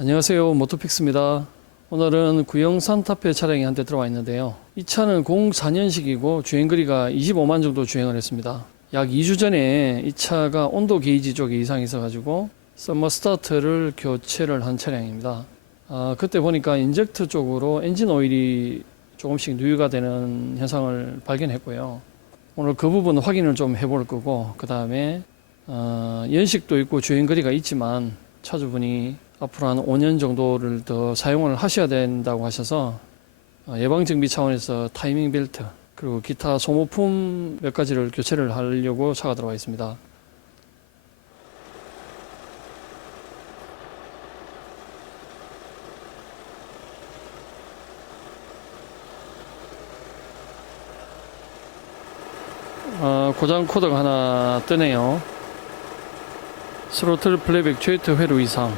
안녕하세요, 모토픽스입니다. 오늘은 구형 산타페 차량이 한 대 들어와 있는데요. 이 차는 04년식이고 주행거리가 25만 정도 주행을 했습니다. 약 2주 전에 이 차가 온도 게이지 쪽에 이상이 있어가지고 썸머 스타트를 교체를 한 차량입니다. 그때 보니까 인젝터 쪽으로 엔진 오일이 조금씩 누유가 되는 현상을 발견했고요. 오늘 그 부분 확인을 좀 해볼 거고, 그 다음에 연식도 있고 주행거리가 있지만 차주분이 앞으로 한 5년 정도를 더 사용을 하셔야 된다고 하셔서 예방정비 차원에서 타이밍 벨트 그리고 기타 소모품 몇 가지를 교체를 하려고 차가 들어와 있습니다. 고장 코드가 하나 뜨네요. 스로틀 플레이백 최트 회로 이상.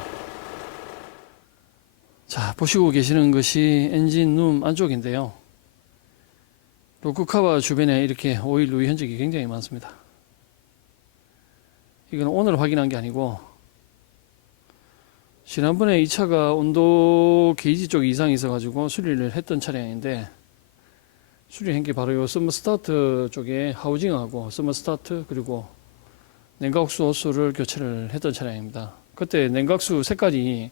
자, 보시고 계시는 것이 엔진 룸 안쪽인데요. 로크카바 주변에 이렇게 오일 누유 흔적이 굉장히 많습니다. 이건 오늘 확인한 게 아니고 지난번에 이 차가 온도 게이지 쪽에 이상이 있어가지고 수리를 했던 차량인데, 수리한 게 바로 이 썸머 스타트 쪽에 하우징하고 썸머 스타트 그리고 냉각수 호스를 교체를 했던 차량입니다. 그때 냉각수 색깔이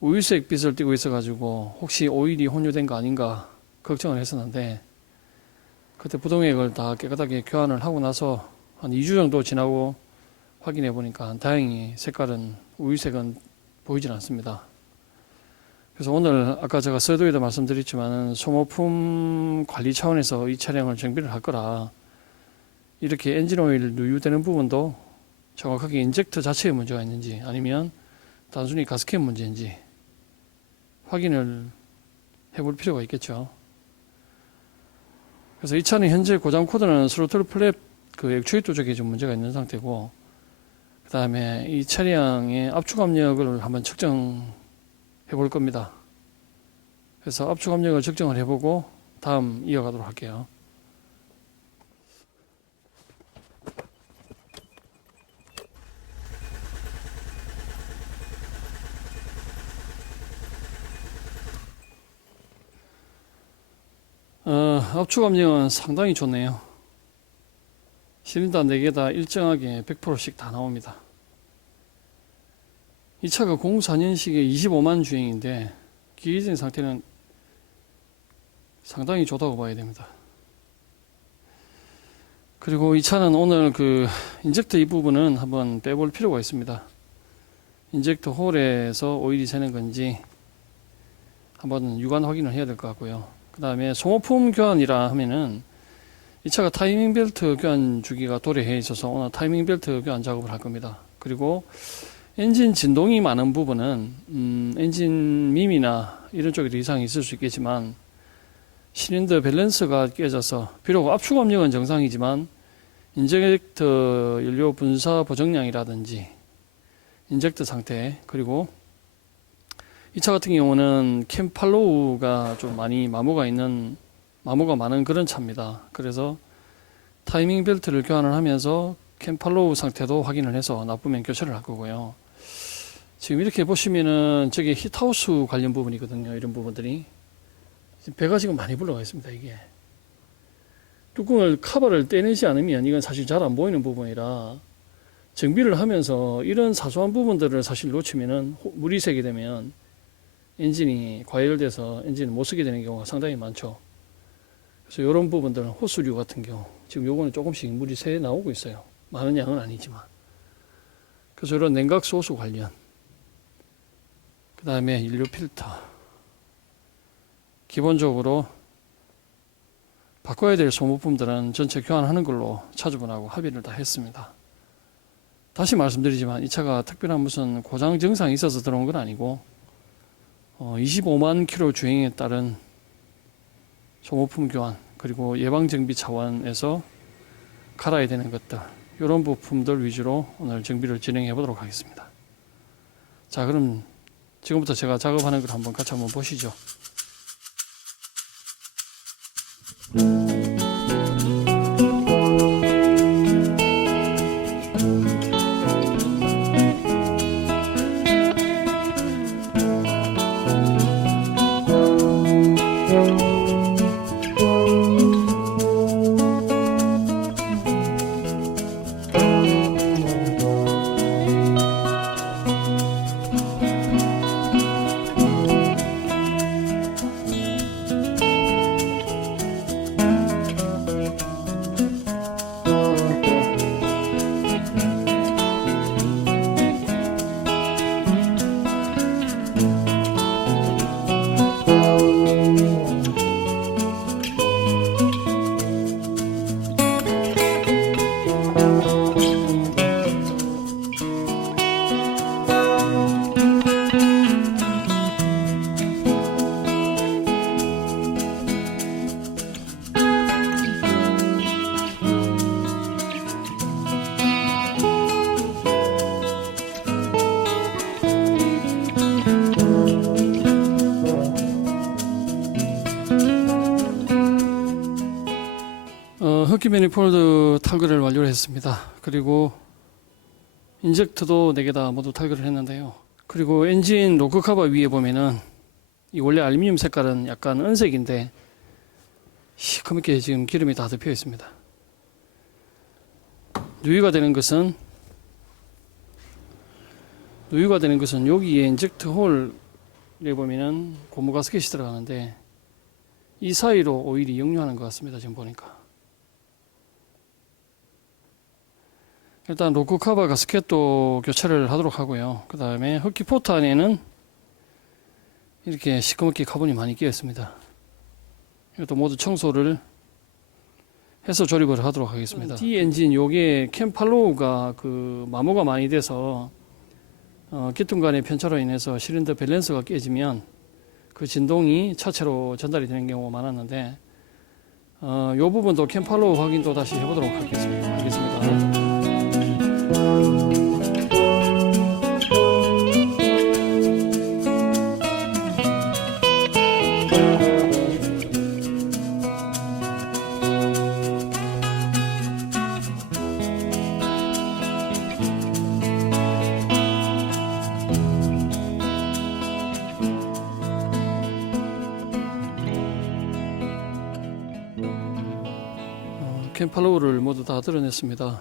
우유색 빛을 띠고 있어가지고 혹시 오일이 혼유된 거 아닌가 걱정을 했었는데, 그때 부동액을 다 깨끗하게 교환을 하고 나서 한 2주 정도 지나고 확인해 보니까 다행히 색깔은 우유색은 보이질 않습니다. 그래서 오늘 아까 제가 서두에도 말씀드렸지만 소모품 관리 차원에서 이 차량을 정비를 할 거라, 이렇게 엔진 오일 누유되는 부분도 정확하게 인젝터 자체에 문제가 있는지 아니면 단순히 가스켓 문제인지 확인을 해볼 필요가 있겠죠. 그래서 이 차는 현재 고장 코드는 스로틀 플랩 그 액추에이터 쪽에 좀 문제가 있는 상태고, 그 다음에 이 차량의 압축 압력을 한번 측정해 볼 겁니다. 그래서 압축 압력을 측정을 해보고 다음 이어가도록 할게요. 압축 압력은 상당히 좋네요. 실린더 4개 다 일정하게 100%씩 다 나옵니다. 이 차가 04년식에 25만 주행인데 기계적인 상태는 상당히 좋다고 봐야 됩니다. 그리고 이 차는 오늘 그 인젝터 이 부분은 한번 빼볼 필요가 있습니다. 인젝터 홀에서 오일이 새는 건지 한번 유관 확인을 해야 될 것 같고요. 그 다음에 소모품 교환이라 하면은 이 차가 타이밍 벨트 교환 주기가 도래해 있어서 오늘 타이밍 벨트 교환 작업을 할 겁니다. 그리고 엔진 진동이 많은 부분은 엔진 밈이나 이런 쪽에도 이상이 있을 수 있겠지만, 실린더 밸런스가 깨져서 비록 압축 압력은 정상이지만 인젝터 연료 분사 보정량이라든지 인젝터 상태, 그리고 이 차 같은 경우는 캠팔로우가 좀 많이 마모가 많은 그런 차입니다. 그래서 타이밍 벨트를 교환을 하면서 캠팔로우 상태도 확인을 해서 나쁘면 교체를 할 거고요. 지금 이렇게 보시면은 저게 히트하우스 관련 부분이거든요. 이런 부분들이 배가 지금 많이 불러가 있습니다. 이게 뚜껑을 카바를 떼내지 않으면 이건 사실 잘 안 보이는 부분이라, 정비를 하면서 이런 사소한 부분들을 사실 놓치면은 물이 새게 되면 엔진이 과열돼서 엔진을 못 쓰게 되는 경우가 상당히 많죠. 그래서 이런 부분들은 호스류 같은 경우 지금 요거는 조금씩 물이 새 나오고 있어요. 많은 양은 아니지만. 그래서 이런 냉각수 호스 관련, 그 다음에 연료 필터, 기본적으로 바꿔야 될 소모품들은 전체 교환하는 걸로 차주분하고 합의를 다 했습니다. 다시 말씀드리지만 이 차가 특별한 무슨 고장 증상이 있어서 들어온 건 아니고 25만 킬로 주행에 따른 소모품 교환 그리고 예방정비 차원에서 갈아야 되는 것들, 이런 부품들 위주로 오늘 정비를 진행해 보도록 하겠습니다. 자, 그럼 지금부터 제가 작업하는 걸 한번 같이 한번 보시죠. 흡기 매니폴드 탈거를 완료를 했습니다. 그리고 인젝터도 4개 다 모두 탈거를 했는데요. 그리고 엔진 로크 커버 위에 보면은 이 원래 알루미늄 색깔은 약간 은색인데 시커멓게 지금 기름이 다 덮여 있습니다. 누유가 되는 것은 여기에 인젝터 홀에 보면은 고무 가스켓이 들어가는데 이 사이로 오일이 역류하는 것 같습니다. 지금 보니까. 일단 로크 커버 가스켓도 교체를 하도록 하고요. 그 다음에 흡기 포트 안에는 이렇게 시커멓게 카본이 많이 끼어 있습니다. 이것도 모두 청소를 해서 조립을 하도록 하겠습니다. D 엔진 요게 캠팔로우가 그 마모가 많이 돼서 기둥간의 편차로 인해서 실린더 밸런스가 깨지면 그 진동이 차체로 전달이 되는 경우가 많았는데 요 부분도 캠팔로우 확인도 다시 해보도록 하겠습니다. 캠팔로우를 모두 다 드러냈습니다.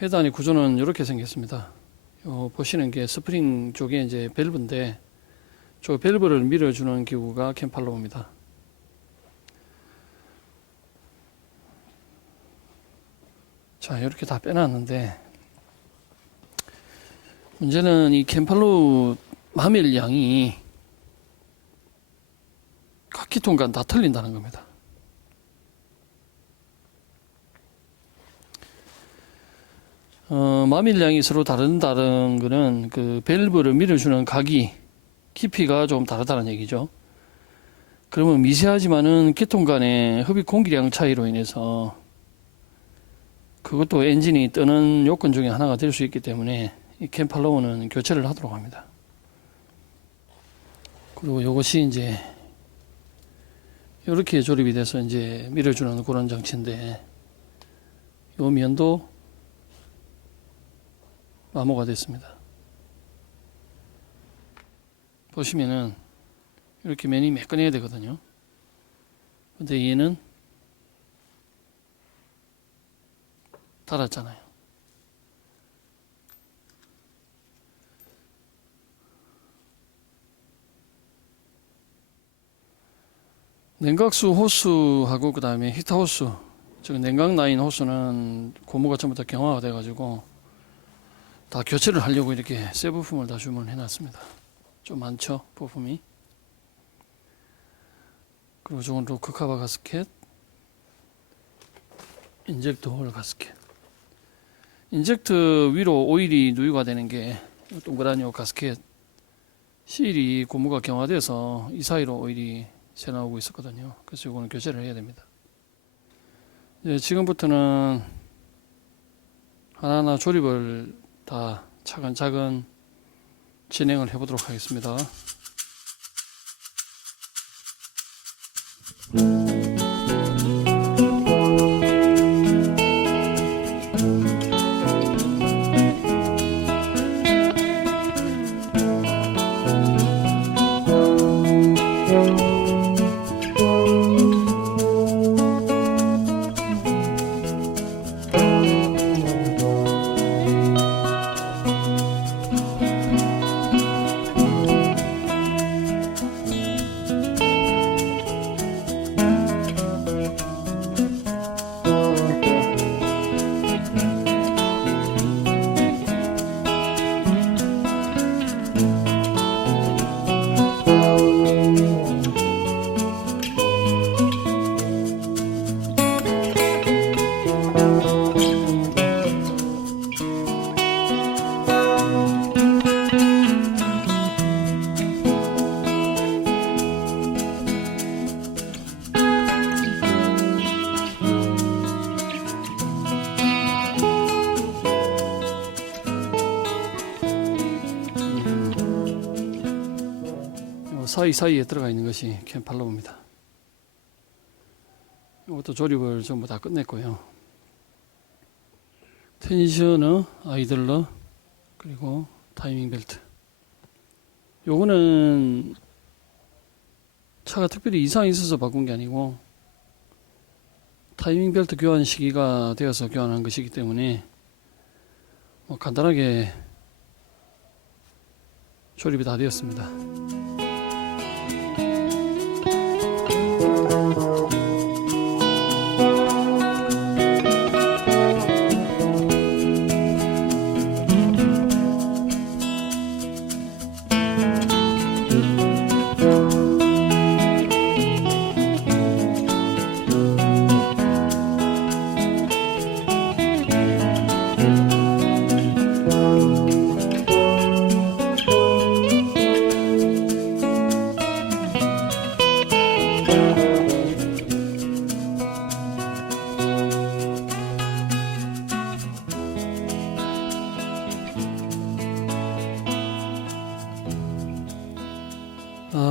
해단의 구조는 이렇게 생겼습니다. 보시는 게 스프링 쪽에 이제 밸브인데 저 밸브를 밀어주는 기구가 캠팔로우입니다. 자, 이렇게 다 빼놨는데 문제는 이 캠팔로우 마밀 양이 각 기통간 다 틀린다는 겁니다. 마밀량이 서로 다른 거는 그 밸브를 밀어주는 각이 깊이가 좀 다르다는 얘기죠. 그러면 미세하지만은 기통 간의 흡입 공기량 차이로 인해서 그것도 엔진이 뜨는 요건 중에 하나가 될 수 있기 때문에 이 캠팔로우는 교체를 하도록 합니다. 그리고 이것이 이제 이렇게 조립이 돼서 이제 밀어주는 그런 장치인데 요 면도 마모가 됐습니다. 보시면은 이렇게 면이 매끈해야 되거든요. 근데 얘는 달았잖아요. 냉각수 호스하고 그 다음에 히터 호스, 즉 냉각 라인 호스는 고무가 전부 다 경화가 돼 가지고 다 교체를 하려고 이렇게 새 부품을 다 주문해 놨습니다. 좀 많죠, 부품이. 그리고 저건 로크 커버 가스켓, 인젝터 홀 가스켓. 인젝터 위로 오일이 누유가 되는 게 동그란 요 가스켓 실이 고무가 경화돼서 이 사이로 오일이 새나오고 있었거든요. 그래서 이거는 교체를 해야 됩니다. 이제 지금부터는 하나하나 조립을 다 차근차근 진행을 해보도록 하겠습니다. 사이사이에 들어가 있는 것이 캠팔로우입니다. 이것도 조립을 전부 다 끝냈고요. 텐셔너, 아이들러, 그리고 타이밍 벨트. 요거는 차가 특별히 이상이 있어서 바꾼 게 아니고 타이밍 벨트 교환 시기가 되어서 교환한 것이기 때문에 뭐 간단하게 조립이 다 되었습니다.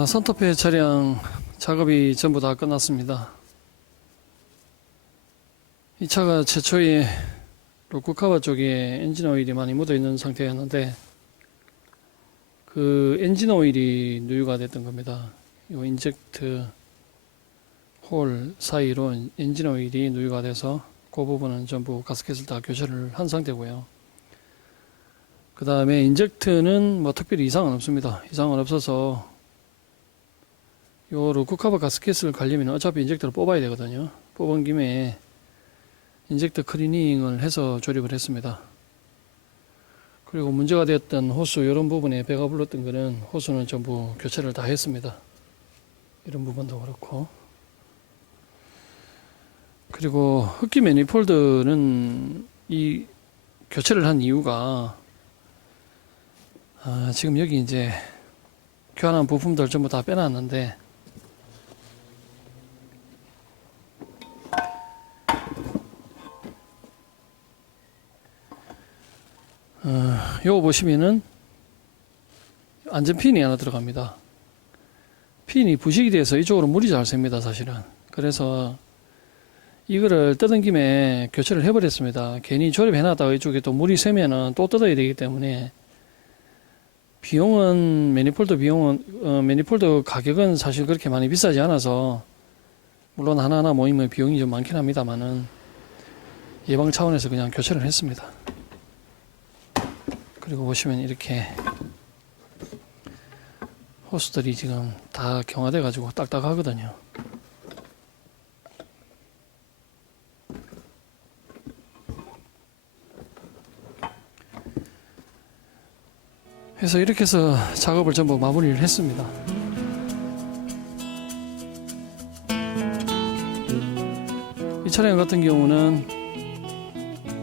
산타페 차량 작업이 전부 다 끝났습니다. 이 차가 최초에 로쿠카바 쪽에 엔진 오일이 많이 묻어 있는 상태였는데 그 엔진 오일이 누유가 됐던 겁니다. 이 인젝트 홀 사이로 엔진 오일이 누유가 돼서 그 부분은 전부 가스켓을 다 교체를 한 상태고요. 그 다음에 인젝트는 뭐 특별히 이상은 없습니다. 이상은 없어서 요 로쿠카바 가스켓을 갈려면 어차피 인젝터를 뽑아야 되거든요. 뽑은 김에 인젝터 클리닝을 해서 조립을 했습니다. 그리고 문제가 되었던 호수 이런 부분에 배가 불렀던 거는 호수는 전부 교체를 다 했습니다. 이런 부분도 그렇고. 그리고 흡기 매니폴드는 이 교체를 한 이유가 지금 여기 이제 교환한 부품들 전부 다 빼놨는데 요거 보시면은 안전핀이 하나 들어갑니다. 핀이 부식이 돼서 이쪽으로 물이 잘 셉니다, 사실은. 그래서 이거를 뜯은 김에 교체를 해버렸습니다. 괜히 조립해놨다가 이쪽에 또 물이 새면은 또 뜯어야 되기 때문에 비용은 매니폴드 가격은 사실 그렇게 많이 비싸지 않아서 물론 하나하나 모이면 비용이 좀 많긴 합니다만은 예방 차원에서 그냥 교체를 했습니다. 그리고 보시면 이렇게 호스들이 지금 다 경화돼 가지고 딱딱하거든요. 그래서 이렇게 해서 작업을 전부 마무리를 했습니다. 이 차량 같은 경우는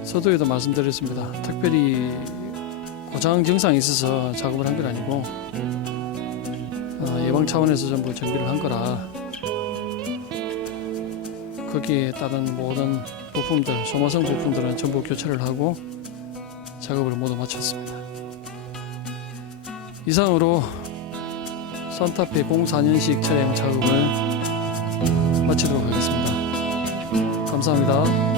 서두에도 말씀드렸습니다. 특별히 고장 증상이 있어서 작업을 한 건 아니고 예방 차원에서 전부 정비를 한 거라 거기에 따른 모든 부품들, 소모성 부품들은 전부 교체를 하고 작업을 모두 마쳤습니다. 이상으로 산타페 04년식 차량 작업을 마치도록 하겠습니다. 감사합니다.